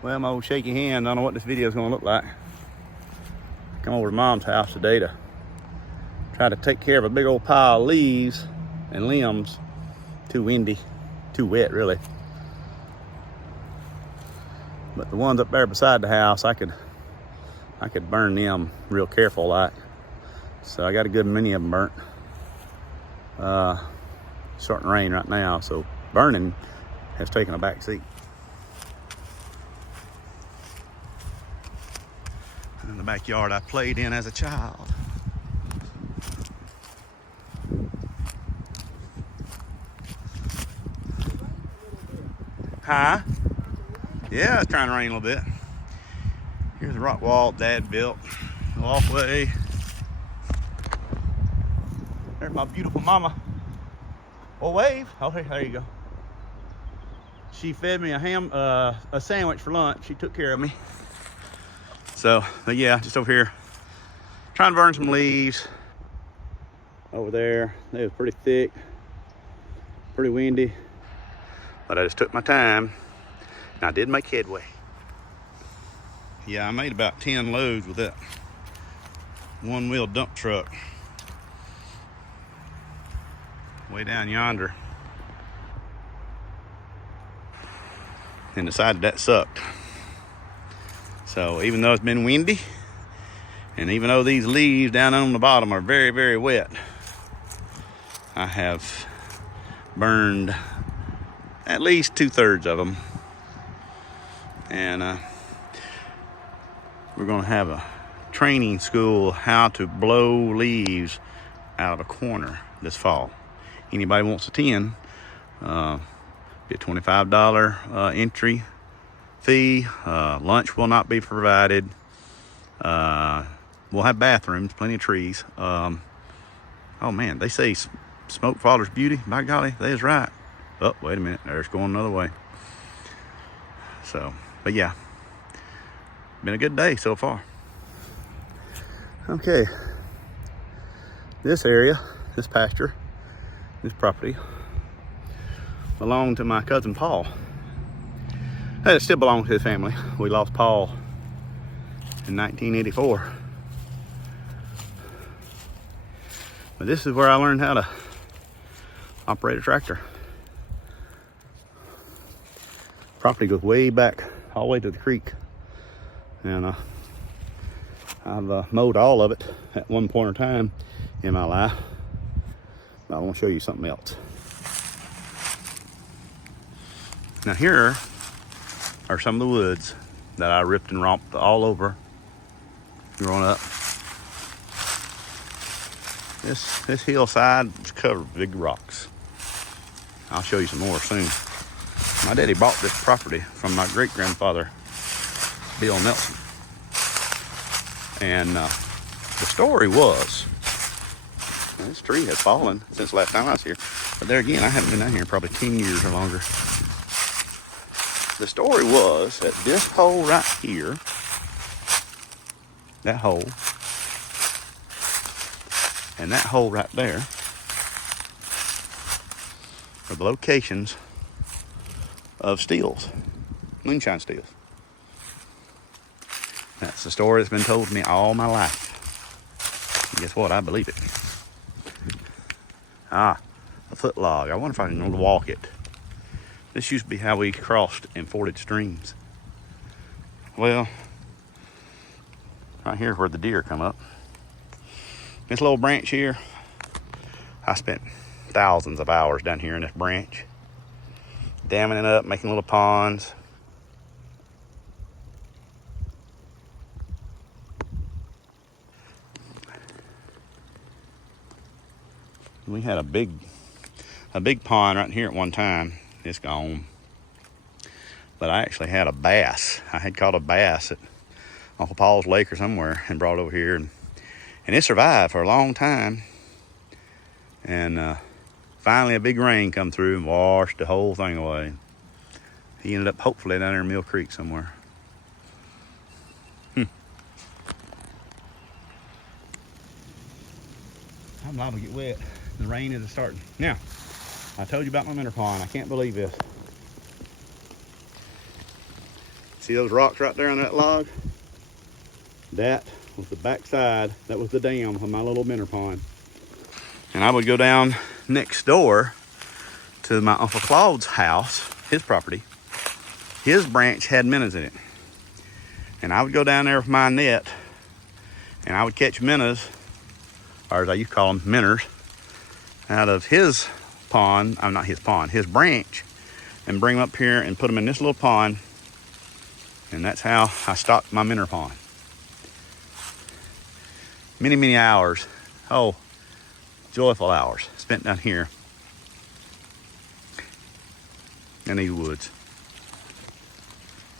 Well, my old shaky hand, I don't know what this video is going to look like. Come over to Mom's house today to try to take care of a big old pile of leaves and limbs. Too windy, too wet really. But the ones up there beside the house, I could burn them real careful like. So I got a good many of them burnt. Starting to rain right now, so burning has taken a back seat. In the backyard I played in as a child. Huh? Yeah, it's trying to rain a little bit. Here's a rock wall Dad built. Walkway. There's my beautiful mama. Oh, wave. Oh, there you go. She fed me a sandwich for lunch. She took care of me. So, but yeah, just over here trying to burn some leaves. Over there, they was pretty thick, pretty windy, but I just took my time and I did make headway. Yeah, I made about 10 loads with that one-wheel dump truck way down yonder, and decided that sucked. So even though it's been windy, and even though these leaves down on the bottom are very, very wet, I have burned at least 2/3 of them. And we're gonna have a training school how to blow leaves out of a corner this fall. Anybody wants to attend, get $25 entry fee. Lunch will not be provided. We'll have bathrooms, plenty of trees. Oh man, they say smoke follows beauty. By golly, that is right. Oh, wait a minute, there's going another way. So, but yeah, been a good day so far. Okay, this area, this pasture, this property belonged to my cousin Paul. It still belongs to his family. We lost Paul in 1984. But this is where I learned how to operate a tractor. Property goes way back, all the way to the creek. And I've mowed all of it at one point in time in my life. But I want to show you something else. Now here are some of the woods that I ripped and romped all over growing up. This hillside is covered with big rocks. I'll show you some more soon. My daddy bought this property from my great-grandfather, Bill Nelson. And the story was, this tree has fallen since last time I was here. But there again, I haven't been down here in probably 10 years or longer. The story was that this hole right here, that hole, and that hole right there are the locations of stills, moonshine stills. That's the story that's been told to me all my life. And guess what? I believe it. A foot log. I wonder if I can walk it. This used to be how we crossed and forded streams. Well, right here is where the deer come up. This little branch here, I spent thousands of hours down here in this branch, damming it up, making little ponds. We had a big pond right here at one time. It's gone. But I actually had a bass. I had caught a bass at Uncle Paul's lake or somewhere and brought it over here, and it survived for a long time. And finally a big rain come through and washed the whole thing away. He ended up hopefully down there in Mill Creek somewhere. I'm liable to get wet. The rain is starting. Now, I told you about my minnow pond. I can't believe this. See those rocks right there on that log? That was the backside. That was the dam of my little minnow pond. And I would go down next door to my Uncle Claude's house, his property. His branch had minnows in it. And I would go down there with my net and I would catch minnows, or as I used to call them, minnows, out of his pond, not his pond, his branch, and bring them up here and put them in this little pond. And that's how I stocked my minnow pond. Many, many hours. Oh, joyful hours spent down here in these woods.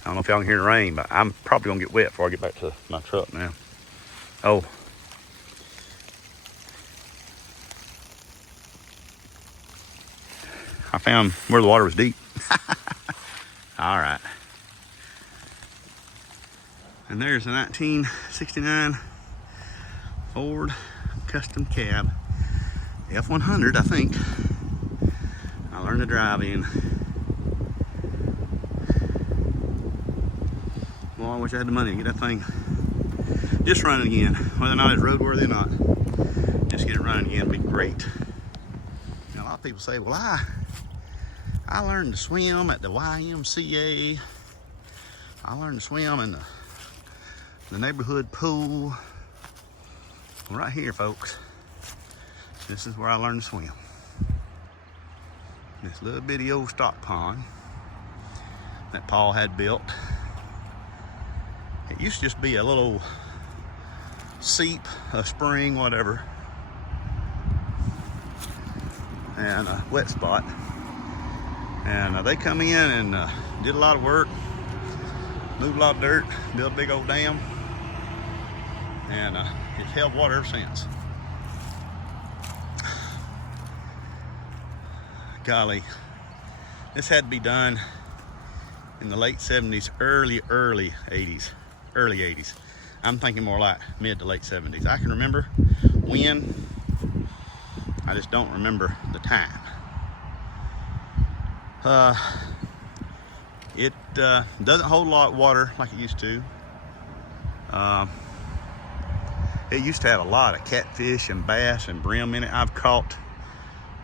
I don't know if y'all can hear the rain, but I'm probably gonna get wet before I get back to my truck now. Oh. I found where the water was deep. All right. And there's a 1969 Ford Custom Cab. F100, I think. I learned to drive in. Well, I wish I had the money to get that thing just running again. Whether or not it's roadworthy or not, just get it running again would be great. Now, a lot of people say, well, I learned to swim at the YMCA. I learned to swim in the neighborhood pool. Well, right here, folks, this is where I learned to swim. This little bitty old stock pond that Paul had built. It used to just be a little seep, a spring, whatever, and a wet spot. And they come in and did a lot of work, moved a lot of dirt, built a big old dam, and it's held water ever since. Golly, this had to be done in the late 70s, early 80s. Early 80s. I'm thinking more like mid to late 70s. I can remember when, I just don't remember the time. It doesn't hold a lot of water like it used to. It used to have a lot of catfish and bass and brim in it. I've caught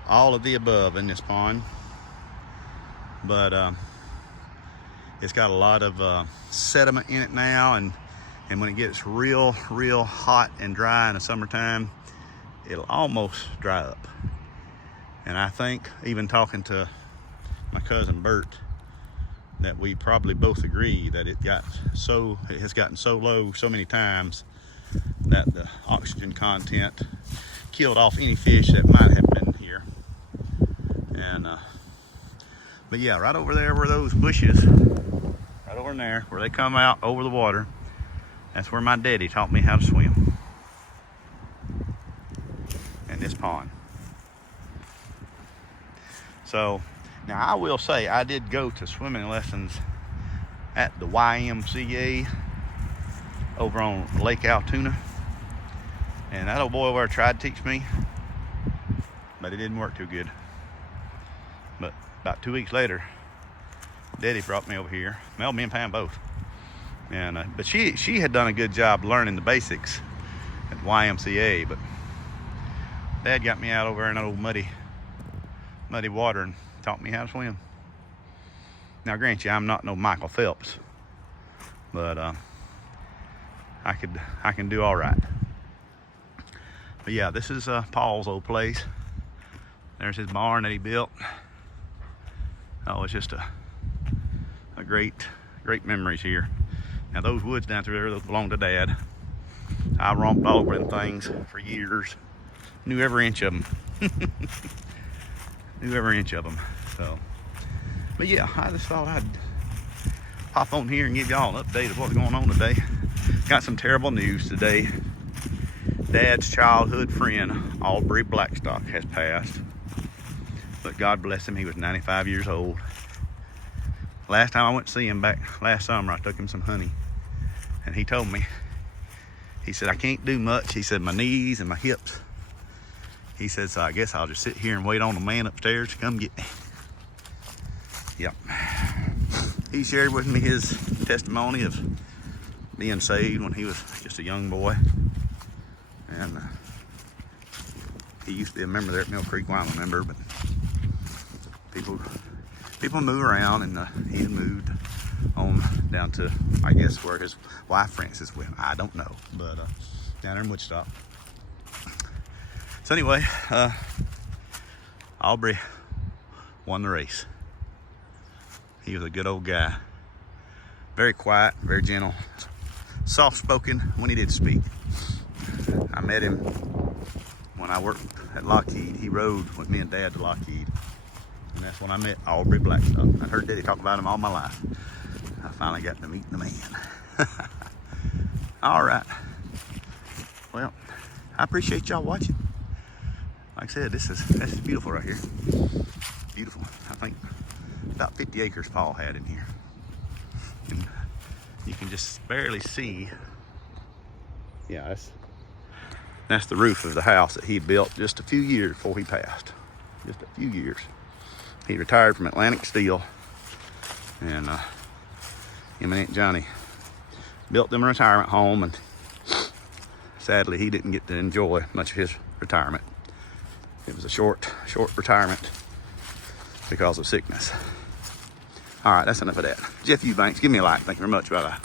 all of the above in this pond, but it's got a lot of sediment in it now, and when it gets real hot and dry in the summertime, it'll almost dry up. And I think, even talking to my cousin Bert, that we probably both agree that it has gotten so low so many times that the oxygen content killed off any fish that might have been here. And but yeah, right over there where those bushes, right over in there where they come out over the water, that's where my daddy taught me how to swim, in this pond. So now I will say I did go to swimming lessons at the YMCA over on Lake Altoona, and that old boy over there tried to teach me, but it didn't work too good. But about 2 weeks later, Daddy brought me over here. Well, me and Pam both. And but she had done a good job learning the basics at YMCA, but Dad got me out over there in that old muddy water and taught me how to swim. Now, grant you, I'm not no Michael Phelps, but I can do all right. But yeah, this is Paul's old place. There's his barn that he built. Oh, it's just a great memories here. Now, those woods down through there, those belong to Dad. I romped all over them things for years. Knew every inch of them. Knew every inch of them. So, but yeah, I just thought I'd pop on here and give y'all an update of what's going on today. Got some terrible news today. Dad's childhood friend, Aubrey Blackstock, has passed. But God bless him, he was 95 years old. Last time I went to see him back last summer, I took him some honey. And he told me, he said, I can't do much. He said, my knees and my hips. He said, so I guess I'll just sit here and wait on the man upstairs to come get me. Yep. he shared with me his testimony of being saved when he was just a young boy. And he used to be a member there at Mill Creek. Well, I'm a member, but people move around, and he had moved on down to, I guess, where his wife Frances went. I don't know, but down there in Wichita. So anyway, Aubrey won the race. He was a good old guy. Very quiet, very gentle, soft-spoken when he did speak. I met him when I worked at Lockheed. He rode with me and Dad to Lockheed. And that's when I met Aubrey Blackstock. I heard Daddy talk about him all my life. I finally got to meet the man. All right. Well, I appreciate y'all watching. Like I said, this is beautiful right here. Beautiful. I think about 50 acres Paul had in here. And you can just barely see. Yeah, that's the roof of the house that he built just a few years before he passed. Just a few years. He retired from Atlantic Steel, and him and Aunt Johnny built them a retirement home, and sadly he didn't get to enjoy much of his retirement. It was a short retirement because of sickness. All right, that's enough of that. Jeff Eubanks, give me a like. Thank you very much. Bye-bye.